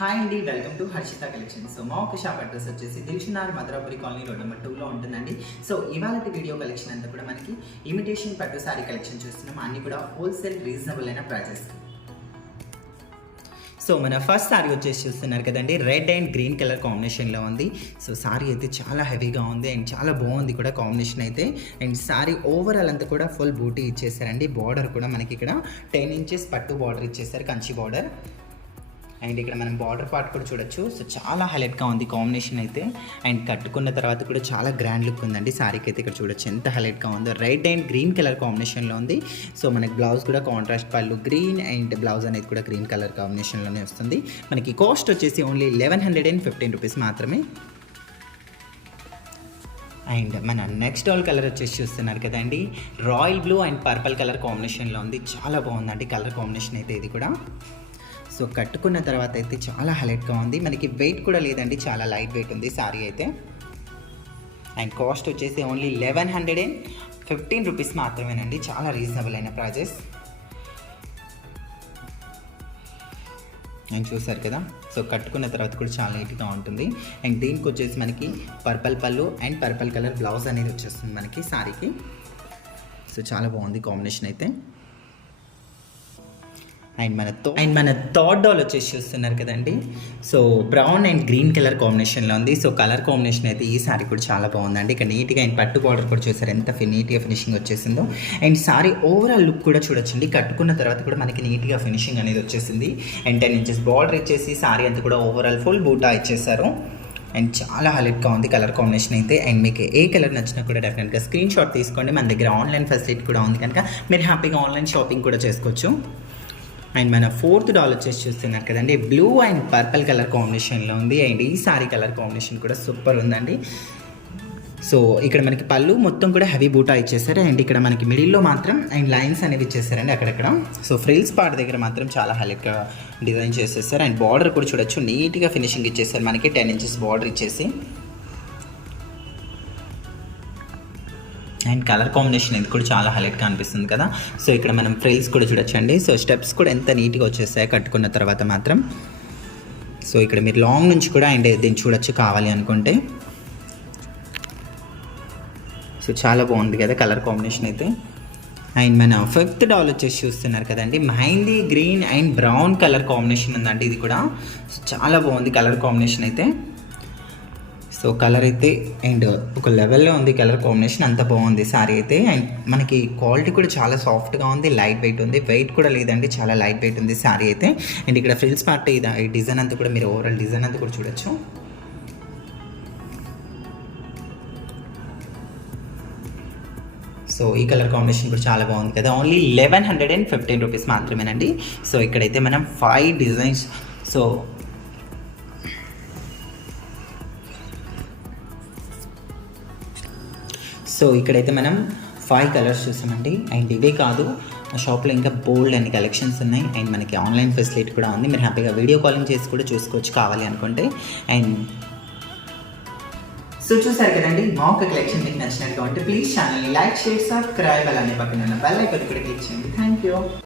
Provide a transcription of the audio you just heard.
Hi అండి, welcome to Harshita collection. So మా ఒక షాప్ అడ్రస్ వచ్చేసి Dilsukhnagar Madhurapuri colony road number 2లో ఉంటుందండి. సో ఇవాళ వీడియో కలెక్షన్ అంతా కూడా మనకి ఇమిటేషన్ పట్టు సారీ కలెక్షన్ చూస్తున్నాం. అన్ని కూడా హోల్సేల్ రీజనబుల్ అయిన ప్రైజెస్. సో మన ఫస్ట్ సారీ వచ్చేసి చూస్తున్నారు కదండి, రెడ్ అండ్ గ్రీన్ కలర్ కాంబినేషన్లో ఉంది. సో సారీ అయితే చాలా హెవీగా ఉంది అండ్ చాలా బాగుంది కూడా కాంబినేషన్ అయితే. అండ్ సారీ ఓవరాల్ అంతా కూడా ఫుల్ బూటీ ఇచ్చేసారండి. బార్డర్ కూడా మనకి ఇక్కడ 10 ఇంచెస్ పట్టు బార్డర్ ఇచ్చేసారు, కంచి బార్డర్. అండ్ ఇక్కడ మనం బార్డర్ పార్ట్ కూడా చూడొచ్చు. సో చాలా హైలైట్గా ఉంది కాంబినేషన్ అయితే. అండ్ కట్టుకున్న తర్వాత కూడా చాలా గ్రాండ్ లుక్ ఉందండి సారీకి అయితే. ఇక్కడ చూడొచ్చు ఎంత హైలైట్గా ఉందో. రెడ్ అండ్ గ్రీన్ కలర్ కాంబినేషన్లో ఉంది. సో మనకి బ్లౌజ్ కూడా కాంట్రాస్ట్ పళ్ళు గ్రీన్ అండ్ బ్లౌజ్ అనేది కూడా గ్రీన్ కలర్ కాంబినేషన్లోనే వస్తుంది. మనకి కాస్ట్ వచ్చేసి ఓన్లీ 1115 రూపీస్ మాత్రమే. అండ్ మన నెక్స్ట్ ఆల్ కలర్ వచ్చేసి చూస్తున్నారు కదండి, royal blue and purple colour కాంబినేషన్లో ఉంది. చాలా బాగుందండి కలర్ కాంబినేషన్ అయితే ఇది కూడా. సో కట్టుకున్న తర్వాత అయితే చాలా హైలైట్గా ఉంది. మనకి వెయిట్ కూడా లేదండి, చాలా లైట్ వెయిట్ ఉంది సారీ అయితే. అండ్ కాస్ట్ వచ్చేసి ఓన్లీ 1115 రూపీస్ మాత్రమేనండి. చాలా రీజనబుల్ అయిన ప్రైజెస్. అండ్ చూసారు కదా, సో కట్టుకున్న తర్వాత కూడా చాలా నీట్గా ఉంటుంది. అండ్ దీనికి వచ్చేసి మనకి పర్పుల్ పళ్ళు అండ్ పర్పుల్ కలర్ బ్లౌజ్ అనేది వచ్చేస్తుంది మనకి సారీకి. సో చాలా బాగుంది కాంబినేషన్ అయితే. అండ్ మన థర్డ్ డాల్ వచ్చేసి చూస్తున్నారు కదండి, so brown and green colour కాంబినేషన్లో ఉంది. సో కలర్ కాంబినేషన్ అయితే ఈ సారీ కూడా చాలా బాగుందండి. ఇక్కడ నీట్గా అండ్ పట్టు బార్డర్ కూడా చూసారు ఎంత నీట్గా ఫినిషింగ్ వచ్చేసిందో. అండ్ సారీ ఓవరాల్ లుక్ కూడా చూడొచ్చండి. కట్టుకున్న తర్వాత కూడా మనకి నీట్గా ఫినిషింగ్ అనేది వచ్చేసింది. అండ్ 10 ఇంచెస్ బార్డర్ ఇచ్చేసి సారీ అంతా కూడా ఓవరాల్ ఫుల్ బూటా ఇచ్చేసారు. అండ్ చాలా హైలైట్గా ఉంది కలర్ కాంబినేషన్ అయితే. అండ్ మీకు ఏ కలర్ నచ్చినా కూడా డెఫినెట్గా స్క్రీన్ షాట్ తీసుకోండి. మన దగ్గర ఆన్లైన్ ఫెసిలిటీ కూడా ఉంది కనుక మీరు హ్యాపీగా ఆన్లైన్ షాపింగ్ కూడా చేసుకోవచ్చు. అండ్ మన ఫోర్త్ డాల్ వచ్చేసి చూస్తున్నారు కదండి, బ్లూ అండ్ పర్పుల్ కలర్ కాంబినేషన్లో ఉంది. అండ్ ఈ సారీ కలర్ కాంబినేషన్ కూడా సూపర్ ఉందండి. సో ఇక్కడ మనకి పళ్ళు మొత్తం కూడా హెవీ బూటా ఇచ్చేసారు. అండ్ ఇక్కడ మనకి మిడిల్లో మాత్రం అండ్ లైన్స్ అనేవి ఇచ్చేసారండి అక్కడక్కడ. సో ఫ్రిల్స్ పార్ట్ దగ్గర మాత్రం చాలా హైలైట్గా డిజైన్ చేసేసారు. అండ్ బార్డర్ కూడా చూడొచ్చు, నీట్గా ఫినిషింగ్ ఇచ్చేసారు మనకి 10 ఇంచెస్ బార్డర్ ఇచ్చేసి. అండ్ కలర్ కాంబినేషన్ ఇది కూడా చాలా హైలైట్గా అనిపిస్తుంది కదా. సో ఇక్కడ మనం ఫ్రిల్స్ కూడా చూడొచ్చండి. సో స్టెప్స్ కూడా ఎంత నీట్గా వచ్చేసాయి కట్టుకున్న తర్వాత మాత్రం. సో ఇక్కడ మీరు లాంగ్ నుంచి కూడా అండ్ దీన్ని చూడొచ్చు కావాలి అనుకుంటే. సో చాలా బాగుంది కదా కలర్ కాంబినేషన్ అయితే. అండ్ మన ఫిఫ్త్ డాల్ వచ్చేసి చూస్తున్నారు కదండి, mehndi green and brown colour combination ఉందండి ఇది కూడా. సో చాలా బాగుంది కలర్ కాంబినేషన్ అయితే. సో కలర్ అయితే అండ్ ఒక లెవెల్లో ఉంది కలర్ కాంబినేషన్, అంత బాగుంది సారీ అయితే. అండ్ మనకి క్వాలిటీ కూడా చాలా సాఫ్ట్గా ఉంది, లైట్ వెయిట్ ఉంది, వెయిట్ కూడా లేదండి, చాలా లైట్ వెయిట్ ఉంది సారీ అయితే. అండ్ ఇక్కడ ఫ్రిల్స్ పార్ట్ ఈ డిజైన్ అంతా కూడా మీరు ఓవరాల్ డిజైన్ అంతా కూడా చూడొచ్చు. సో ఈ కలర్ కాంబినేషన్ కూడా చాలా బాగుంది కదా. ఓన్లీ 1115 రూపీస్ మాత్రమేనండి. సో ఇక్కడైతే మనం 5 డిజైన్స్ సో ఇక్కడైతే మనం 5 కలర్స్ చూసామండి. అండ్ ఇవే కాదు, ఆ షాప్లో ఇంకా బోల్డ్ అన్ని కలెక్షన్స్ ఉన్నాయి. అండ్ మనకి ఆన్లైన్ ఫెసిలిటీ కూడా ఉంది, మీరు హ్యాపీగా వీడియో కాలింగ్ చేసి కూడా చూసుకోవచ్చు కావాలి అనుకుంటే. అండ్ సో చూసారు కదండి, మా ఒక కలెక్షన్ మీకు నచ్చినట్టుగా ఉంటే ప్లీజ్ ఛానల్ని లైక్, షేర్, సబ్స్క్రైబ్, అలానే పక్కన ఉన్న బెల్ ఐకాన్ కూడా క్లిక్ చేయండి. Thank you.